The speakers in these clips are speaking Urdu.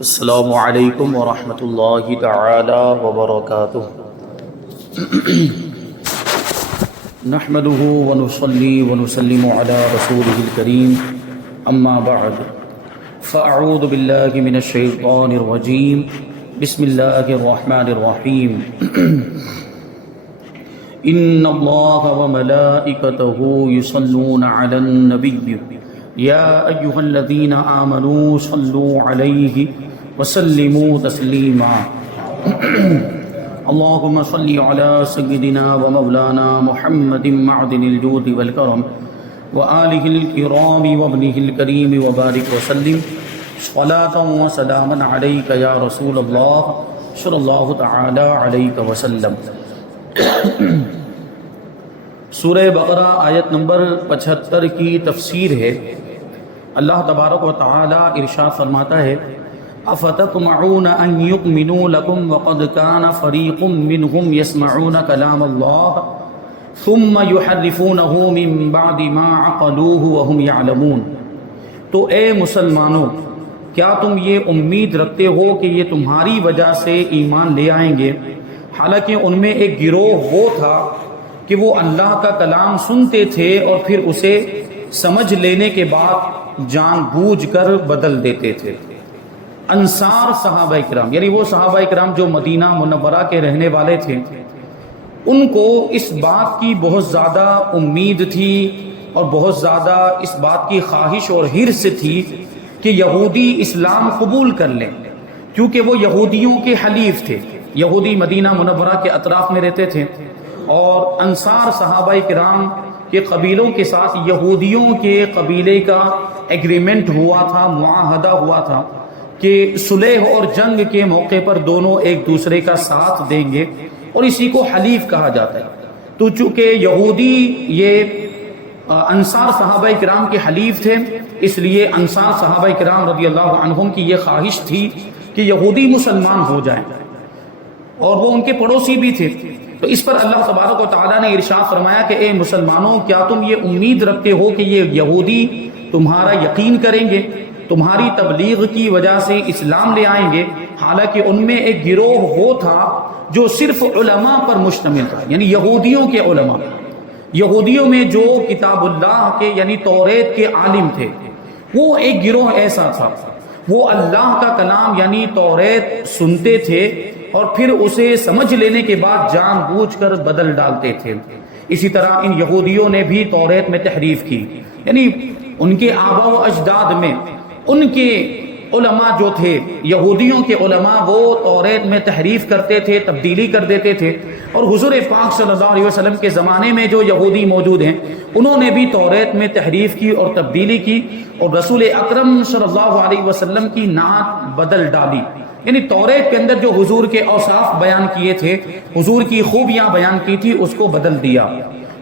السلام علیکم ورحمۃ اللہ تعالی وبرکاتہ۔ نحمده ونصلي ونسلم على رسوله الكريم اما بعد فاعوذ باللہ من الشیطان الرجیم بسم اللہ الرحمن الرحیم۔ ان اللہ وملائکته یصلون علی النبی یا ایہا الذین آمنوا صلوا علیہ وسلموا تسلیما۔ اللہم صلی علی سیدنا ومولانا محمد معدن الجود والکرم وآلہ الکرام وابنہ الکریم وبارک وسلم صلاۃ وسلاما علیک یا رسول اللہ صلی اللہ تعالی علیہ وسلم۔ سورہ بقرہ آیت نمبر 75 کی تفسیر ہے۔ اللہ تبارک و تعالی ارشاد فرماتا ہے افتطمعون ان یؤمنوا لکم وقد کان فریق منہم یسمعون کلام اللہ ثم یحرفونہ من بعد ما عقلوہ وہم یعلمون۔ تو اے مسلمانوں، کیا تم یہ امید رکھتے ہو کہ یہ تمہاری وجہ سے ایمان لے آئیں گے، حالانکہ ان میں ایک گروہ وہ تھا کہ وہ اللہ کا کلام سنتے تھے اور پھر اسے سمجھ لینے کے بعد جان بوجھ کر بدل دیتے تھے۔ انصار صحابہ کرام، یعنی وہ صحابہ کرام جو مدینہ منورہ کے رہنے والے تھے، ان کو اس بات کی بہت زیادہ امید تھی اور بہت زیادہ اس بات کی خواہش اور حرص تھی کہ یہودی اسلام قبول کر لیں، کیونکہ وہ یہودیوں کے حلیف تھے۔ یہودی مدینہ منورہ کے اطراف میں رہتے تھے اور انصار صحابہ کرام کے قبیلوں کے ساتھ یہودیوں کے قبیلے کا ایگریمنٹ ہوا تھا، معاہدہ ہوا تھا کہ صلح اور جنگ کے موقع پر دونوں ایک دوسرے کا ساتھ دیں گے، اور اسی کو حلیف کہا جاتا ہے۔ تو چونکہ یہودی یہ انصار صحابہ کرام کے حلیف تھے، اس لیے انصار صحابہ کرام رضی اللہ عنہم کی یہ خواہش تھی کہ یہودی مسلمان ہو جائیں، اور وہ ان کے پڑوسی بھی تھے۔ تو اس پر اللہ تبارک و تعالیٰ نے ارشاد فرمایا کہ اے مسلمانوں، کیا تم یہ امید رکھتے ہو کہ یہ یہودی تمہارا یقین کریں گے، تمہاری تبلیغ کی وجہ سے اسلام لے آئیں گے، حالانکہ ان میں ایک گروہ وہ تھا جو صرف علماء پر مشتمل تھا، یعنی یہودیوں کے علماء۔ یہودیوں میں جو کتاب اللہ کے یعنی توریت کے عالم تھے، وہ ایک گروہ ایسا تھا، وہ اللہ کا کلام یعنی توریت سنتے تھے اور پھر اسے سمجھ لینے کے بعد جان بوجھ کر بدل ڈالتے تھے۔ اسی طرح ان یہودیوں نے بھی توریت میں تحریف کی، یعنی ان کے آبا و اجداد میں ان کے علماء جو تھے، یہودیوں کے علماء، وہ توریت میں تحریف کرتے تھے، تبدیلی کر دیتے تھے، اور حضور پاک صلی اللہ علیہ وسلم کے زمانے میں جو یہودی موجود ہیں، انہوں نے بھی توریت میں تحریف کی اور تبدیلی کی، اور رسول اکرم صلی اللہ علیہ وسلم کی نعت بدل ڈالی، یعنی توریت کے اندر جو حضور کے اوصاف بیان کیے تھے، حضور کی خوبیاں بیان کی تھی، اس کو بدل دیا۔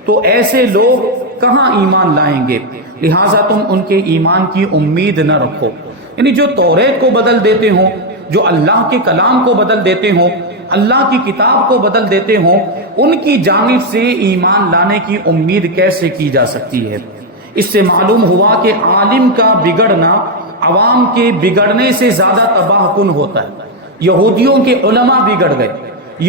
تو ایسے لوگ کہاں ایمان لائیں گے؟ لہٰذا تم ان کے ایمان کی امید نہ رکھو، یعنی جو توریت کو بدل دیتے ہوں، جو اللہ کے کلام کو بدل دیتے ہوں، اللہ کی کتاب کو بدل دیتے ہوں، ان کی جانب سے ایمان لانے کی امید کیسے کی جا سکتی ہے؟ اس سے معلوم ہوا کہ عالم کا بگڑنا عوام کے بگڑنے سے زیادہ تباہ کن ہوتا ہے۔ یہودیوں کے علماء بگڑ گئے،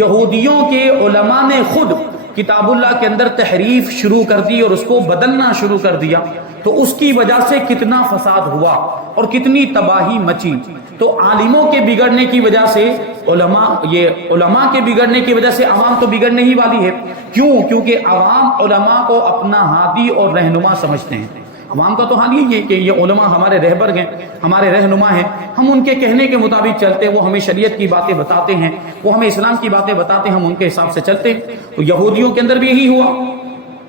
یہودیوں کے علماء نے خود کتاب اللہ کے اندر تحریف شروع کر دی اور اس کو بدلنا شروع کر دیا، تو اس کی وجہ سے کتنا فساد ہوا اور کتنی تباہی مچی۔ تو عالموں کے بگڑنے کی وجہ سے علماء کے بگڑنے کی وجہ سے عوام تو بگڑنے ہی والی ہے۔ کیوں؟ کیونکہ عوام علماء کو اپنا ہادی اور رہنما سمجھتے ہیں۔ عوام کا تو حال یہی ہے کہ یہ علماء ہمارے رہبر ہیں، ہمارے رہنما ہیں، ہم ان کے کہنے کے مطابق چلتے ہیں، وہ ہمیں شریعت کی باتیں بتاتے ہیں، وہ ہمیں اسلام کی باتیں بتاتے ہیں، ہم ان کے حساب سے چلتے ہیں۔ تو یہودیوں کے اندر بھی یہی ہوا،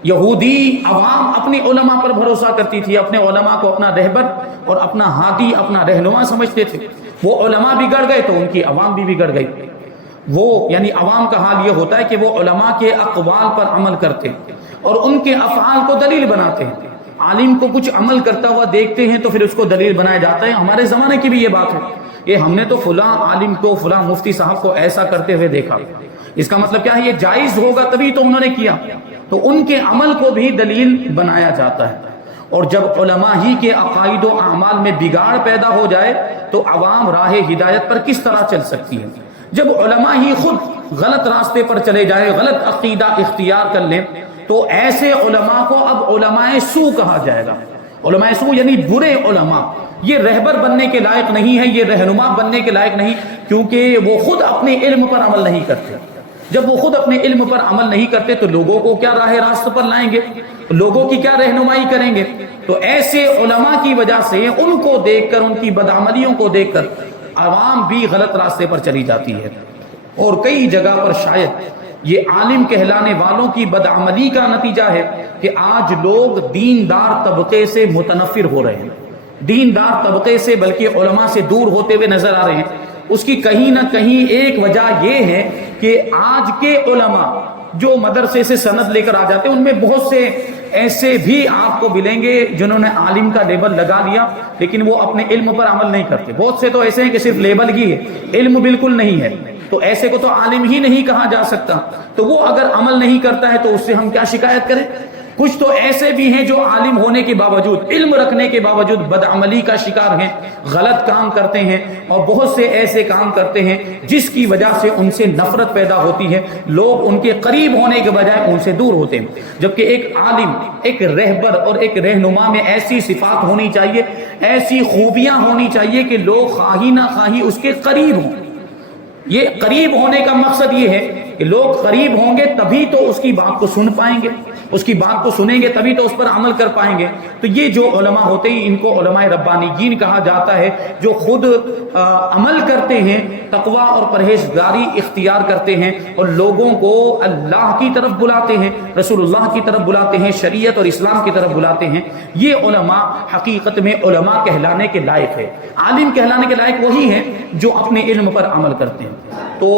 یہودی عوام اپنے علماء پر بھروسہ کرتی تھی، اپنے علماء کو اپنا رہبر اور اپنا ہادی، اپنا رہنما سمجھتے تھے۔ وہ علماء بگڑ گئے تو ان کی عوام بھی بگڑ گئی۔ وہ یعنی عوام کا حال یہ ہوتا ہے کہ وہ علماء کے اقوال پر عمل کرتے ہیں اور ان کے افعال کو دلیل بناتے ہیں۔ عالم کو کچھ عمل کرتا ہوا دیکھتے ہیں تو پھر اس کو دلیل بنایا جاتا ہے۔ ہمارے زمانے کی بھی یہ بات ہے کہ ہم نے تو فلاں عالم کو، فلاں مفتی صاحب کو ایسا کرتے ہوئے دیکھا، اس کا مطلب کیا ہے؟ یہ جائز ہوگا تبھی تو انہوں نے کیا، تو ان کے عمل کو بھی دلیل بنایا جاتا ہے۔ اور جب علماء ہی کے عقائد و اعمال میں بگاڑ پیدا ہو جائے تو عوام راہ ہدایت پر کس طرح چل سکتی ہے؟ جب علماء ہی خود غلط راستے پر چلے جائیں، غلط عقیدہ اختیار کر لیں، تو ایسے علماء کو اب علماء سو کہا جائے گا۔ علماء سو یعنی برے علماء، یہ رہبر بننے کے لائق نہیں ہے، یہ رہنما بننے کے لائق نہیں، کیونکہ وہ خود اپنے علم پر عمل نہیں کرتے۔ جب وہ خود اپنے علم پر عمل نہیں کرتے تو لوگوں کو کیا راہ راست پر لائیں گے، لوگوں کی کیا رہنمائی کریں گے؟ تو ایسے علماء کی وجہ سے ان کو دیکھ کر، ان کی بدعملیوں کو دیکھ کر عوام بھی غلط راستے پر چلی جاتی ہے۔ اور کئی جگہ پر شاید یہ عالم کہلانے والوں کی بدعملی کا نتیجہ ہے کہ آج لوگ دیندار طبقے سے متنفر ہو رہے ہیں، دیندار طبقے سے بلکہ علماء سے دور ہوتے ہوئے نظر آ رہے ہیں۔ اس کی کہیں نہ کہیں ایک وجہ یہ ہے کہ آج کے علماء جو مدرسے سے سند لے کر آ جاتے ہیں، ان میں بہت سے ایسے بھی آپ کو ملیں گے جنہوں نے عالم کا لیبل لگا لیا لیکن وہ اپنے علم پر عمل نہیں کرتے۔ بہت سے تو ایسے ہیں کہ صرف لیبل ہی ہے، علم بالکل نہیں ہے، تو ایسے کو تو عالم ہی نہیں کہا جا سکتا۔ تو وہ اگر عمل نہیں کرتا ہے تو اس سے ہم کیا شکایت کریں؟ کچھ تو ایسے بھی ہیں جو عالم ہونے کے باوجود، علم رکھنے کے باوجود بدعملی کا شکار ہیں، غلط کام کرتے ہیں، اور بہت سے ایسے کام کرتے ہیں جس کی وجہ سے ان سے نفرت پیدا ہوتی ہے، لوگ ان کے قریب ہونے کے بجائے ان سے دور ہوتے ہیں۔ جبکہ ایک عالم، ایک رہبر اور ایک رہنما میں ایسی صفات ہونی چاہیے، ایسی خوبیاں ہونی چاہیے کہ لوگ خواہی نہ خواہی اس کے قریب ہوں۔ یہ قریب ہونے کا مقصد یہ ہے کہ لوگ قریب ہوں گے تبھی تو اس کی بات کو سن پائیں گے، اس کی بات کو سنیں گے تبھی تو اس پر عمل کر پائیں گے۔ تو یہ جو علماء ہوتے ہیں ان کو علماء ربانیین کہا جاتا ہے، جو خود عمل کرتے ہیں، تقویٰ اور پرہیزگاری اختیار کرتے ہیں اور لوگوں کو اللہ کی طرف بلاتے ہیں، رسول اللہ کی طرف بلاتے ہیں، شریعت اور اسلام کی طرف بلاتے ہیں۔ یہ علماء حقیقت میں علماء کہلانے کے لائق ہے۔ عالم کہلانے کے لائق وہی ہیں جو اپنے علم پر عمل کرتے ہیں۔ تو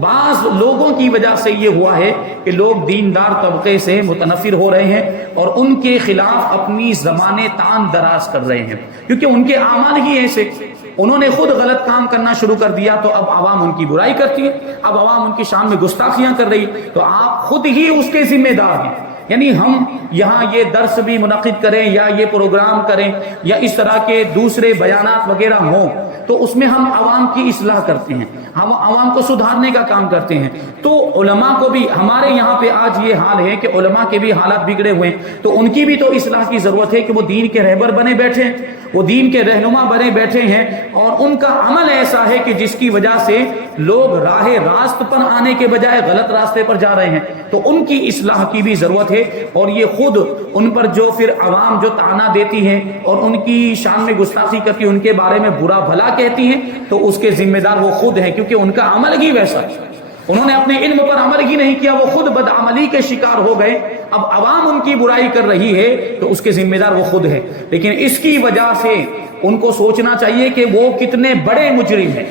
بعض لوگوں کی وجہ سے یہ ہوا ہے کہ لوگ دیندار طبقے سے متنفر ہو رہے ہیں اور ان کے خلاف اپنی زبانیں تان دراز کر رہے ہیں، کیونکہ ان کے اعمال ہی ایسے، انہوں نے خود غلط کام کرنا شروع کر دیا تو اب عوام ان کی برائی کرتی ہے، اب عوام ان کی شان میں گستاخیاں کر رہی، تو آپ خود ہی اس کے ذمہ دار ہیں۔ یعنی ہم یہاں یہ درس بھی منعقد کریں یا یہ پروگرام کریں یا اس طرح کے دوسرے بیانات وغیرہ ہوں تو اس میں ہم عوام کی اصلاح کرتے ہیں، ہم عوام کو سدھارنے کا کام کرتے ہیں۔ تو علماء کو بھی، ہمارے یہاں پہ آج یہ حال ہے کہ علماء کے بھی حالات بگڑے ہوئے ہیں، تو ان کی بھی تو اصلاح کی ضرورت ہے کہ وہ دین کے رہبر بنے بیٹھے ہیں، وہ دین کے رہنما بنے بیٹھے ہیں، اور ان کا عمل ایسا ہے کہ جس کی وجہ سے لوگ راہ راست پر آنے کے بجائے غلط راستے پر جا رہے ہیں، تو ان کی اصلاح کی بھی ضرورت ہے۔ اور یہ خود ان پر جو پھر عوام جو طعنہ دیتی ہے اور ان کی شان میں گستاخی کرتی ہے، ان کے بارے میں برا بھلا کہتی ہیں، تو اس کے ذمہ دار وہ خود ہیں، کیونکہ ان کا عمل ہی ویسا ہے، انہوں نے اپنے علم پر عمل ہی نہیں کیا، وہ خود بدعملی کے شکار ہو گئے۔ اب عوام ان کی برائی کر رہی ہے تو اس کے ذمہ دار وہ خود ہے، لیکن اس کی وجہ سے ان کو سوچنا چاہیے کہ وہ کتنے بڑے مجرم ہیں۔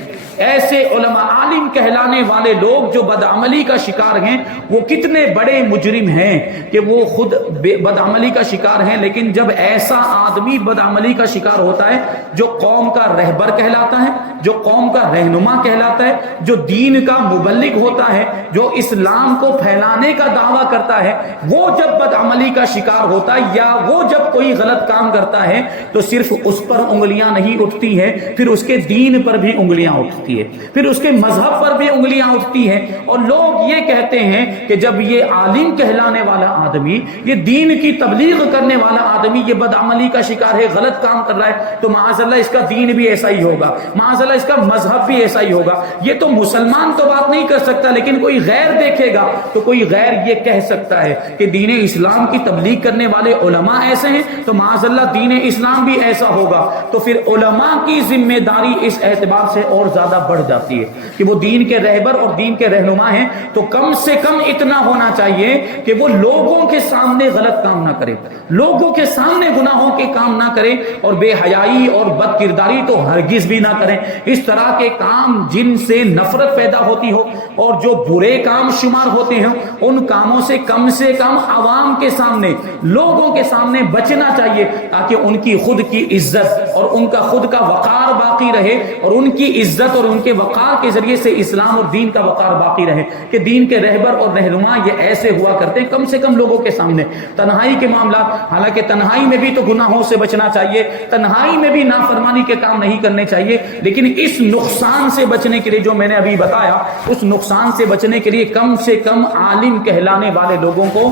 ایسے علماء، عالم کہلانے والے لوگ جو بدعملی کا شکار ہیں، وہ کتنے بڑے مجرم ہیں کہ وہ خود بدعملی کا شکار ہیں۔ لیکن جب ایسا آدمی بدعملی کا شکار ہوتا ہے جو قوم کا رہبر کہلاتا ہے، جو قوم کا رہنما کہلاتا ہے، جو دین کا مبلغ ہوتا ہے، جو اسلام کو پھیلانے کا دعویٰ کرتا ہے، وہ جب بدعملی کا شکار ہوتا ہے یا وہ جب کوئی غلط کام کرتا ہے تو صرف اس پر انگلیاں نہیں اٹھتی ہیں، پھر اس کے دین پر بھی انگلیاں اٹھتی ہے، پھر اس کے مذہب پر بھی انگلیاں اٹھتی ہیں، اور لوگ یہ کہتے ہیں کہ جب یہ عالم کہلانے والا آدمی، یہ دین کی تبلیغ کرنے والا آدمی یہ بدعملی کا شکار ہے، غلط کام کر رہا ہے، تو معاذ اللہ اس کا دین بھی ایسا ہی ہوگا، معاذ اللہ اس کا مذہب بھی ایسا ہی ہوگا۔ یہ تو مسلمان تو بات نہیں کر سکتا، لیکن کوئی غیر دیکھے گا تو کوئی غیر یہ کہہ سکتا ہے کہ دین اسلام کی تبلیغ کرنے والے علماء ایسے ہیں تو معاذ اللہ دین اسلام بھی ایسا ہوگا۔ تو پھر علماء کی ذمہ داری اس اعتبار سے اور زیادہ بڑھ جاتی ہے کہ وہ دین کے رہبر اور دین کے رہنما ہیں، تو کم سے کم اتنا ہونا چاہیے کہ وہ لوگوں کے سامنے غلط کام نہ کرے، لوگوں کے سامنے گناہوں کے کام نہ کرے، اور بے حیائی اور بد کرداری تو ہرگز بھی نہ کریں۔ اس طرح کے کام جن سے نفرت پیدا ہوتی ہو اور جو برے کام شمار ہوتے ہیں، ان کاموں سے کم عوام کے سامنے، لوگوں کے سامنے بچنا چاہیے، تاکہ ان کی خود کی عزت اور ان کا خود کا وقار باقی رہے، اور ان کی عزت اور ان کے وقار کے ذریعے سے اسلام اور دین کا وقار باقی رہے کہ دین کے رہبر اور رہنما یہ ایسے ہوا کرتے ہیں کم سے کم لوگوں کے سامنے. تنہائی کے معاملات، حالانکہ تنہائی میں بھی تو گناہوں سے بچنا چاہیے، تنہائی میں بھی نافرمانی کے کام نہیں کرنے چاہیے، لیکن اس نقصان سے بچنے کے لیے جو میں نے ابھی بتایا، اس نقصان سے بچنے کے لیے کم سے کم عالم کہلانے والے لوگوں کو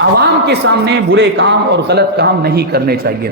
عوام کے سامنے برے کام اور غلط کام نہیں کرنے چاہیے.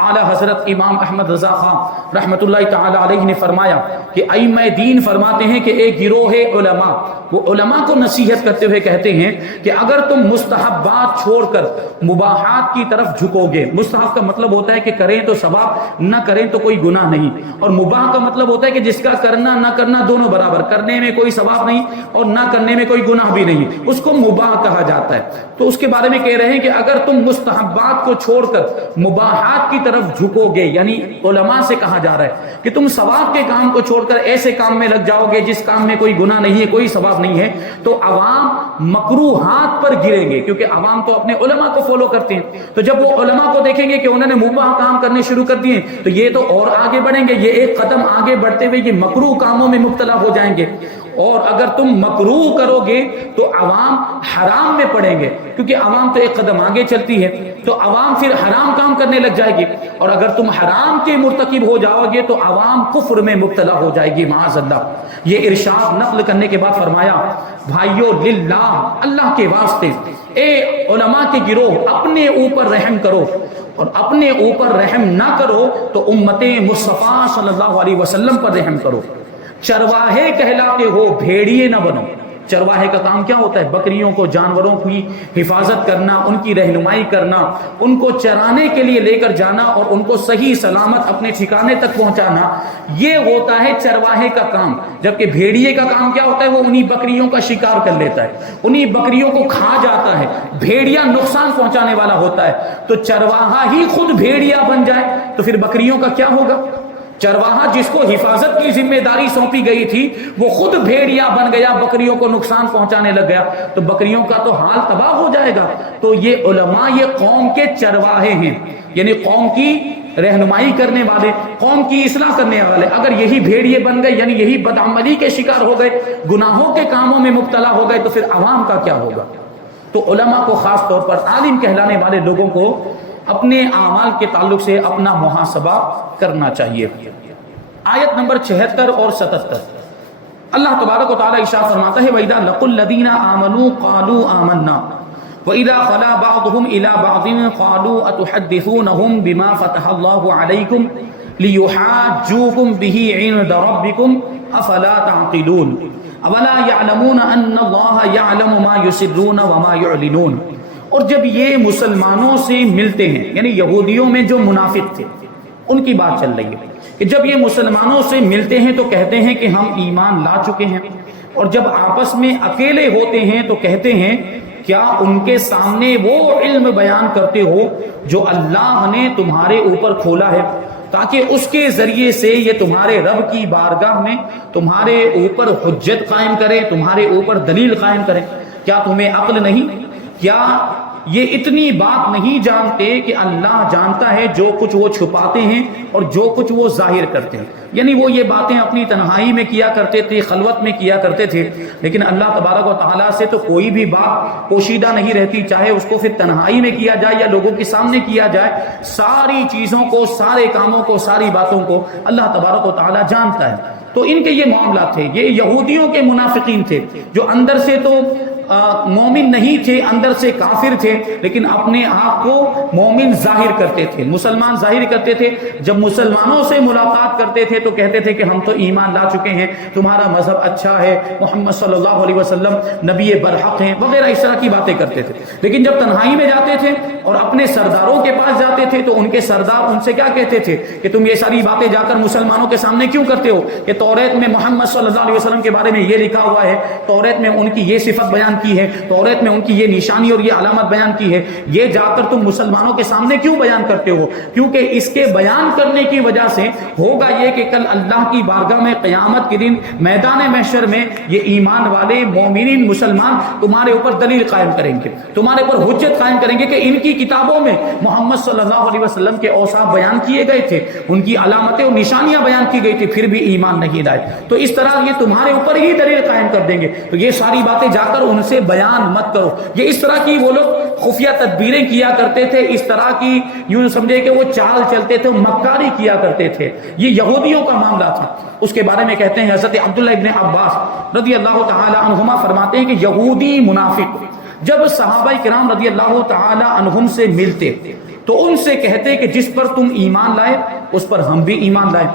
اعلیٰ حضرت امام احمد رضا خان رحمۃ اللہ تعالی علیہ نے فرمایا کہ ائمہ دین فرماتے ہیں کہ ایک گروہ علماء، وہ علماء کو نصیحت کرتے ہوئے کہتے ہیں کہ اگر تم مستحبات چھوڑ کر مباحات کی طرف جھکو گے، مستحب کا مطلب ہوتا ہے کہ کریں تو ثواب، نہ کریں تو کوئی گناہ نہیں، اور مباح کا مطلب ہوتا ہے کہ جس کا کرنا نہ کرنا دونوں برابر، کرنے میں کوئی ثواب نہیں اور نہ کرنے میں کوئی گناہ بھی نہیں، اس کو مباح کہا جاتا ہے. تو اس کے بارے میں کہہ رہے ہیں کہ اگر تم مستحبات کو چھوڑ کر مباحات کی طرف جھکو گے، یعنی علماء سے کہا جا رہا ہے کہ تم ثواب کے کام کو چھوڑ کر ایسے کام میں لگ جاؤ گے جس کام میں کوئی گناہ نہیں ہے، کوئی ثواب نہیں ہے، تو عوام مکروہات پر گریں گے، کیونکہ عوام تو اپنے علماء کو فالو کرتے ہیں. تو جب وہ علماء کو دیکھیں گے کہ انہوں نے مباح کام کرنے شروع کر دیے تو یہ تو اور آگے بڑھیں گے، یہ ایک قدم آگے بڑھتے ہوئے یہ مکروہ کاموں میں مبتلا ہو جائیں گے. اور اگر تم مکروہ کرو گے تو عوام حرام میں پڑیں گے، کیونکہ عوام تو ایک قدم آگے چلتی ہے، تو عوام پھر حرام کام کرنے لگ جائے گی، اور اگر تم حرام کے مرتکب ہو جاؤ گے تو عوام کفر میں مبتلا ہو جائے گی معاذ اللہ. یہ ارشاد نقل کرنے کے بعد فرمایا بھائیو للہ، اللہ کے واسطے اے علماء کے گروہ اپنے اوپر رحم کرو، اور اپنے اوپر رحم نہ کرو تو امت مصطفیٰ صلی اللہ علیہ وسلم پر رحم کرو. چرواہے کہلاتے ہو، بھیڑیے نہ بنو. چرواہے کا کام کیا ہوتا ہے؟ بکریوں کو، جانوروں کی حفاظت کرنا، ان کی رہنمائی کرنا، ان کو چرانے کے لیے لے کر جانا اور ان کو صحیح سلامت اپنے ٹھکانے تک پہنچانا، یہ ہوتا ہے چرواہے کا کام. جبکہ بھیڑیے کا کام کیا ہوتا ہے؟ وہ انہی بکریوں کا شکار کر لیتا ہے، انہی بکریوں کو کھا جاتا ہے. بھیڑیا نقصان پہنچانے والا ہوتا ہے. تو چرواہا ہی خود بھیڑیا بن جائے تو پھر بکریوں کا کیا ہوگا؟ چرواہا جس کو حفاظت کی ذمہ داری سونپی گئی تھی وہ خود بھیڑیا بن گیا، بکریوں کو نقصان پہنچانے لگ گیا، تو بکریوں کا تو حال تباہ ہو جائے گا. تو یہ علماء یہ قوم کے چرواہے ہیں، یعنی قوم کی رہنمائی کرنے والے، قوم کی اصلاح کرنے والے. اگر یہی بھیڑیے بن گئے، یعنی یہی بدعملی کے شکار ہو گئے، گناہوں کے کاموں میں مبتلا ہو گئے، تو پھر عوام کا کیا ہوگا؟ تو علماء کو خاص طور پر عالم کہلانے والے لوگوں کو اپنے اعمال کے تعلق سے اپنا محاسبہ کرنا چاہیے. آیت نمبر 76 اور 77 اللہ تبارک و تعالی ارشاد فرماتا ہے وَإِذَا لَقُوا الَّذِينَ آمَنُوا قَالُوا آمَنَّا وَإِذَا خَلَا بَعْضُهُمْ إِلَى بَعْضٍ قَالُوا أَتُحَدِّثُونَهُمْ بِمَا فَتَحَ اللَّهُ عَلَيْكُمْ لِيُحَاجُّوكُمْ بِهِ عِندَ رَبِّكُمْ أَفَلَا تَعْقِلُونَ أَوَلَا يَعْلَمُونَ أَنَّ اللَّهَ يَعْلَمُ مَا يُسِرُّونَ وَمَا يُعْلِنُونَ. اور جب یہ مسلمانوں سے ملتے ہیں، یعنی یہودیوں میں جو منافق تھے ان کی بات چل رہی ہے کہ جب یہ مسلمانوں سے ملتے ہیں تو کہتے ہیں کہ ہم ایمان لا چکے ہیں، اور جب آپس میں اکیلے ہوتے ہیں تو کہتے ہیں کیا ان کے سامنے وہ علم بیان کرتے ہو جو اللہ نے تمہارے اوپر کھولا ہے تاکہ اس کے ذریعے سے یہ تمہارے رب کی بارگاہ میں تمہارے اوپر حجت قائم کرے، تمہارے اوپر دلیل قائم کرے. کیا تمہیں عقل نہیں؟ کیا یہ اتنی بات نہیں جانتے کہ اللہ جانتا ہے جو کچھ وہ چھپاتے ہیں اور جو کچھ وہ ظاہر کرتے ہیں؟ یعنی وہ یہ باتیں اپنی تنہائی میں کیا کرتے تھے، خلوت میں کیا کرتے تھے، لیکن اللہ تبارک و تعالیٰ سے تو کوئی بھی بات پوشیدہ نہیں رہتی، چاہے اس کو پھر تنہائی میں کیا جائے یا لوگوں کے سامنے کیا جائے. ساری چیزوں کو، سارے کاموں کو، ساری باتوں کو اللہ تبارک و تعالیٰ جانتا ہے. تو ان کے یہ معاملات تھے. یہ یہودیوں کے منافقین تھے جو اندر سے تو مومن نہیں تھے، اندر سے کافر تھے، لیکن اپنے آپ کو مومن ظاہر کرتے تھے، مسلمان ظاہر کرتے تھے. جب مسلمانوں سے ملاقات کرتے تھے تو کہتے تھے کہ ہم تو ایمان لا چکے ہیں، تمہارا مذہب اچھا ہے، محمد صلی اللہ علیہ وسلم نبی برحق ہیں وغیرہ، اس طرح کی باتیں کرتے تھے. لیکن جب تنہائی میں جاتے تھے اور اپنے سرداروں کے پاس جاتے تھے تو ان کے سردار ان سے کیا کہتے تھے کہ تم یہ ساری باتیں جا کر مسلمانوں کے سامنے کیوں کرتے ہو؟ کہ توریت میں محمد صلی اللہ علیہ وسلم کے بارے میں یہ لکھا ہوا ہے، توریت میں ان کی یہ صفت بیان کی ہے, تورات میں ان کی یہ نشانی اور یہ علامت بیان کی ہے, یہ جا کر تم مسلمانوں کے سامنے کیوں بیان کرتے ہو؟ کیونکہ اس کے بیان کرنے کی وجہ سے ہوگا یہ کہ کل اللہ کی بارگاہ میں قیامت کے دن میدان محشر میں یہ ایمان والے مومنین مسلمان تمہارے اوپر دلیل قائم کریں گے, تمہارے اوپر حجت قائم کریں گے کہ ان کی کتابوں میں محمد صلی اللہ علیہ وسلم کے اوصاف بیان کیے گئے تھے, ان کی علامتیں اور نشانیاں بیان کی گئی تھی, پھر بھی ایمان نہیں لائے. تو اس طرح یہ تمہارے اوپر ہی دلیل قائم کر دیں گے. تو یہ ساری باتیں جا کر ان سے بیان مت کرو. یہ اس طرح کی وہ لوگ خفیہ تدبیریں کیا کرتے تھے, اس طرح کی یوں سمجھے کہ وہ چال چلتے تھے, مکاری کیا کرتے تھے. یہ یہودیوں کا معاملہ تھا. اس کے بارے میں کہتے ہیں حضرت عبداللہ ابن عباس رضی اللہ تعالی عنہما فرماتے ہیں کہ یہودی منافق جب صحابہ کرام رضی اللہ تعالی عنہم سے ملتے تو ان سے کہتے کہ جس پر تم ایمان لائے اس پر ہم بھی ایمان لائے,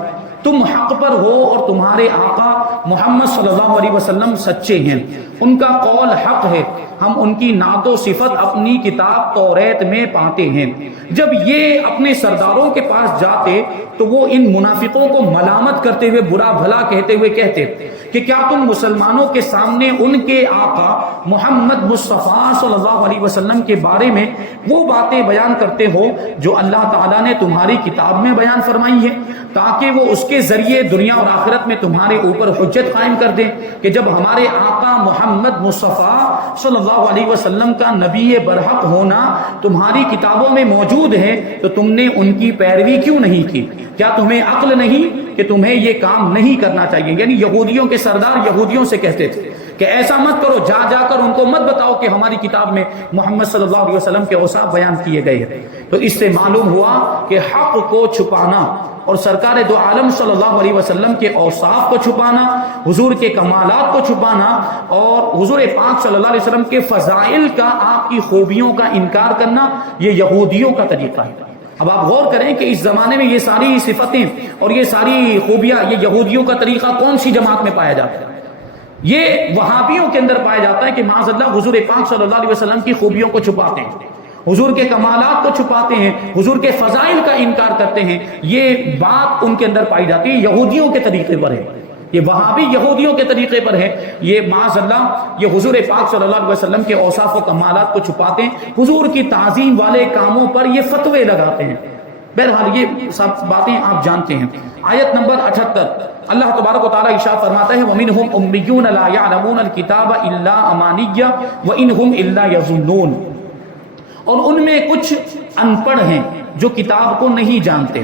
تم حق پر ہو اور تمہارے آقا محمد صلی اللہ علیہ وسلم سچے ہیں, ان کا قول حق ہے, ہم ان کی نعت و صفت اپنی کتاب تورات میں پاتے ہیں. جب یہ اپنے سرداروں کے پاس جاتے تو وہ ان منافقوں کو ملامت کرتے ہوئے, برا بھلا کہتے ہوئے کہتے کہ کیا تم مسلمانوں کے سامنے ان کے آقا محمد مصطفیٰ صلی اللہ علیہ وسلم کے بارے میں وہ باتیں بیان کرتے ہو جو اللہ تعالیٰ نے تمہاری کتاب میں بیان فرمائی ہے, تاکہ وہ اس کے ذریعے دنیا اور آخرت میں تمہارے اوپر حجت قائم کر دیں کہ جب ہمارے آقا محمد مصطفیٰ صلی اللہ علیہ وسلم کا نبی برحق ہونا تمہاری کتابوں میں موجود ہے تو تم نے ان کی پیروی کیوں نہیں کی؟ کیا تمہیں عقل نہیں کہ تمہیں یہ کام نہیں کرنا چاہیے؟ یعنی یہودیوں کے سردار یہودیوں سے کہتے تھے کہ ایسا مت کرو, جا کر ان کو مت بتاؤ کہ ہماری کتاب میں محمد صلی اللہ علیہ وسلم کے اوصاف بیان کیے گئے ہیں. تو اس سے معلوم ہوا کہ حق کو چھپانا اور سرکار دو عالم صلی اللہ علیہ وسلم کے اوصاف کو چھپانا, حضور کے کمالات کو چھپانا اور حضور پاک صلی اللہ علیہ وسلم کے فضائل کا, آپ کی خوبیوں کا انکار کرنا, یہ یہودیوں کا طریقہ ہے. اب آپ غور کریں کہ اس زمانے میں یہ ساری صفتیں اور یہ ساری خوبیاں, یہ یہودیوں کا طریقہ کون سی جماعت میں پایا جاتا ہے؟ یہ وہابیوں کے اندر پایا جاتا ہے کہ معاذ اللہ حضور پاک صلی اللہ علیہ وسلم کی خوبیوں کو چھپاتے ہیں, حضور کے کمالات کو چھپاتے ہیں, حضور کے فضائل کا انکار کرتے ہیں. یہ بات ان کے اندر پائی جاتی ہے, یہودیوں کے طریقے پر ہے, یہ وہابی یہودیوں کے طریقے پر ہے. یہ معاذ اللہ یہ حضور پاک صلی اللہ علیہ وسلم کے اوصاف و کمالات کو چھپاتے ہیں, حضور کی تعظیم والے کاموں پر یہ فتوے لگاتے ہیں. بہرحال یہ سب باتیں آپ جانتے ہیں. آیت نمبر 78 اللہ تبارک و تعالی ارشاد فرماتا ہے وَمِنْهُمْ أُمِّيُّونَ لَا يَعْلَمُونَ الْكِتَابَ إِلَّا أَمَانِيَّ وَإِنْهُمْ إِلَّا يَظُنُّونَ, اور ان میں کچھ ان پڑھ ہیں جو کتاب کو نہیں جانتے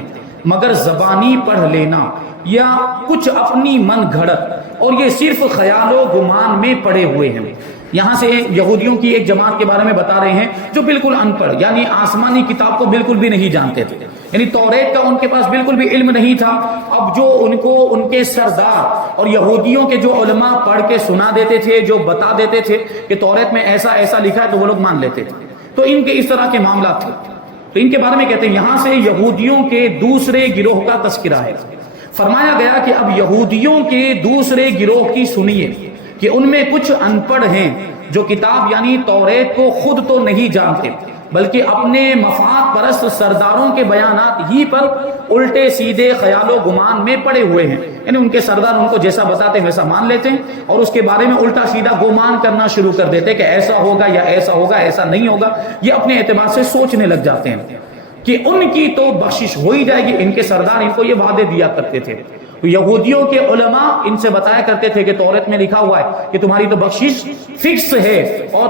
مگر زبانی پڑھ لینا, یا کچھ اپنی من گھڑت, اور یہ صرف خیال و گمان میں پڑے ہوئے ہیں. یہاں سے یہودیوں کی ایک جماعت کے بارے میں بتا رہے ہیں جو بالکل ان پڑھ, یعنی آسمانی کتاب کو بالکل بھی نہیں جانتے تھے, یعنی تورات کا ان کے پاس بالکل بھی علم نہیں تھا. اب جو ان کو ان کے سردار اور یہودیوں کے جو علماء پڑھ کے سنا دیتے تھے, جو بتا دیتے تھے کہ تورات میں ایسا ایسا لکھا ہے, تو وہ لوگ مان لیتے تھے. تو ان کے اس طرح کے معاملات تھے. تو ان کے بارے میں کہتے ہیں یہاں سے یہودیوں کے دوسرے گروہ کا تذکرہ ہے. فرمایا گیا کہ اب یہودیوں کے دوسرے گروہ کی سنیے کہ ان میں کچھ ان پڑھ ہیں جو کتاب یعنی تورات کو خود تو نہیں جانتے بلکہ اپنے مفاد پرست سرداروں کے بیانات ہی پر الٹے سیدھے خیال و گمان میں پڑے ہوئے ہیں. یعنی ان کے سردار ان کو جیسا بتاتے ہیں ویسا مان لیتے ہیں اور اس کے بارے میں الٹا سیدھا گمان کرنا شروع کر دیتے کہ ایسا ہوگا یا ایسا ہوگا, ایسا نہیں ہوگا. یہ اپنے اعتبار سے سوچنے لگ جاتے ہیں کہ ان کی تو بخشش ہو ہی جائے گی. ان کے سردار ان کو یہ وعدے دیا کرتے تھے. یہودیوں کے علماء ان سے بتایا کرتے تھے کہ تورات میں لکھا ہوا ہے کہ تمہاری تو بخشش فکس ہے اور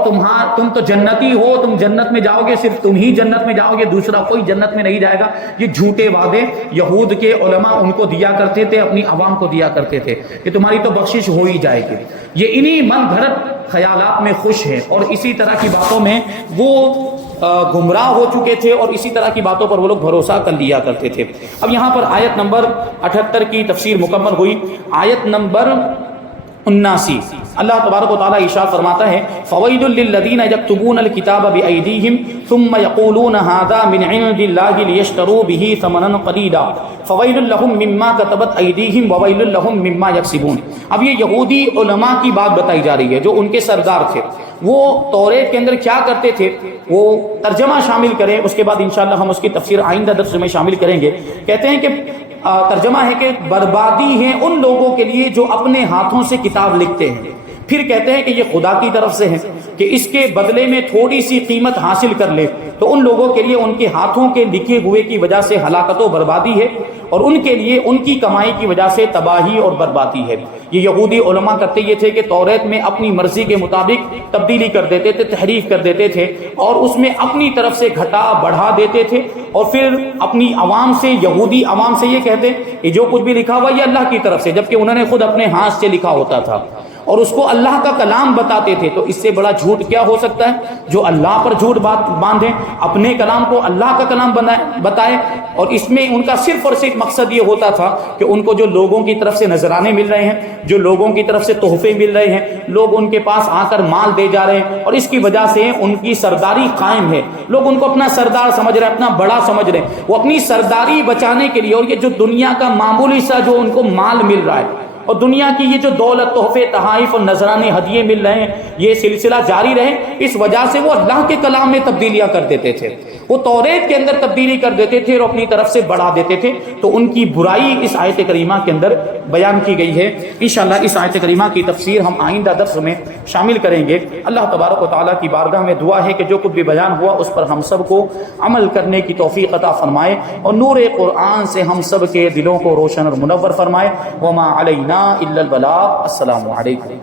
تم تو جنتی ہو, تم جنت میں جاؤ گے, صرف تم ہی جنت میں جاؤ گے, دوسرا کوئی جنت میں نہیں جائے گا. یہ جھوٹے وعدے یہود کے علماء ان کو دیا کرتے تھے, اپنی عوام کو دیا کرتے تھے کہ تمہاری تو بخشش ہو ہی جائے گی. یہ انہی من گھڑت خیالات میں خوش ہے اور اسی طرح کی باتوں میں وہ گمراہ ہو چکے تھے اور اسی طرح کی باتوں پر وہ لوگ بھروسہ کر لیا کرتے تھے. اب یہاں پر آیت نمبر 78 کی تفسیر مکمل ہوئی. آیت نمبر 79 اللہ تبارک و تعالی ارشاد فرماتا ہے فویل للذین یکتبون الکتاب بایدیہم ثم یقولون ھذا من عند اللہ لیشتروا به ثمنا قلیلا فویل لهم مما كتبت ایدیہم وویل لهم مما یکسبون. اب یہ یہودی علماء کی بات بتائی جا رہی ہے جو ان کے سردار تھے. وہ تورات کے اندر کیا کرتے تھے, وہ ترجمہ شامل کریں, اس کے بعد انشاءاللہ ہم اس کی تفسیر آئندہ درس میں شامل کریں گے. کہتے ہیں کہ ترجمہ ہے کہ بربادی ہے ان لوگوں کے لیے جو اپنے ہاتھوں سے کتاب لکھتے ہیں, پھر کہتے ہیں کہ یہ خدا کی طرف سے ہے کہ اس کے بدلے میں تھوڑی سی قیمت حاصل کر لے تو ان لوگوں کے لیے ان کے ہاتھوں کے لکھے ہوئے کی وجہ سے ہلاکت و بربادی ہے، اور ان کے لیے ان کی کمائی کی وجہ سے تباہی اور بربادی ہے۔ یہ یہودی علماء کرتے یہ تھے کہ توریت میں اپنی مرضی کے مطابق تبدیلی کر دیتے تھے، تحریف کر دیتے تھے، اور اس میں اپنی طرف سے گھٹا بڑھا دیتے تھے، اور پھر اپنی عوام سے، یہودی عوام سے یہ کہتے کہ جو کچھ بھی لکھا ہوا یہ اللہ کی طرف سے، جبکہ انہوں نے خود اپنے ہاتھ سے لکھا ہوتا تھا اور اس کو اللہ کا کلام بتاتے تھے۔ تو اس سے بڑا جھوٹ کیا ہو سکتا ہے؟ جو اللہ پر جھوٹ باندھے، اپنے کلام کو اللہ کا کلام بتائے، اور اس میں ان کا صرف اور صرف مقصد یہ ہوتا تھا کہ ان کو جو لوگوں کی طرف سے نذرانے مل رہے ہیں، جو لوگوں کی طرف سے تحفے مل رہے ہیں، لوگ ان کے پاس آ کر مال دے جا رہے ہیں، اور اس کی وجہ سے ان کی سرداری قائم ہے، لوگ ان کو اپنا سردار سمجھ رہے ہیں، اپنا بڑا سمجھ رہے ہیں، وہ اپنی سرداری بچانے کے لیے، اور یہ جو دنیا کا معمولی سا جو ان کو مال مل رہا ہے، اور دنیا کی یہ جو دولت، تحفے، تحائف اور نذرانے، ہدیے مل رہے ہیں، یہ سلسلہ جاری رہے، اس وجہ سے وہ اللہ کے کلام میں تبدیلیاں کر دیتے تھے، وہ توریت کے اندر تبدیلی کر دیتے تھے اور اپنی طرف سے بڑھا دیتے تھے۔ تو ان کی برائی اس آیت کریمہ کے اندر بیان کی گئی ہے۔ انشاءاللہ اس آیت کریمہ کی تفسیر ہم آئندہ درس میں شامل کریں گے۔ اللہ تبارک و تعالیٰ کی بارگاہ میں دعا ہے کہ جو کچھ بھی بیان ہوا اس پر ہم سب کو عمل کرنے کی توفیق عطا فرمائے، اور نور قرآن سے ہم سب کے دلوں کو روشن اور منور فرمائے۔ وما علینا الا البلاغ۔ السلام علیکم۔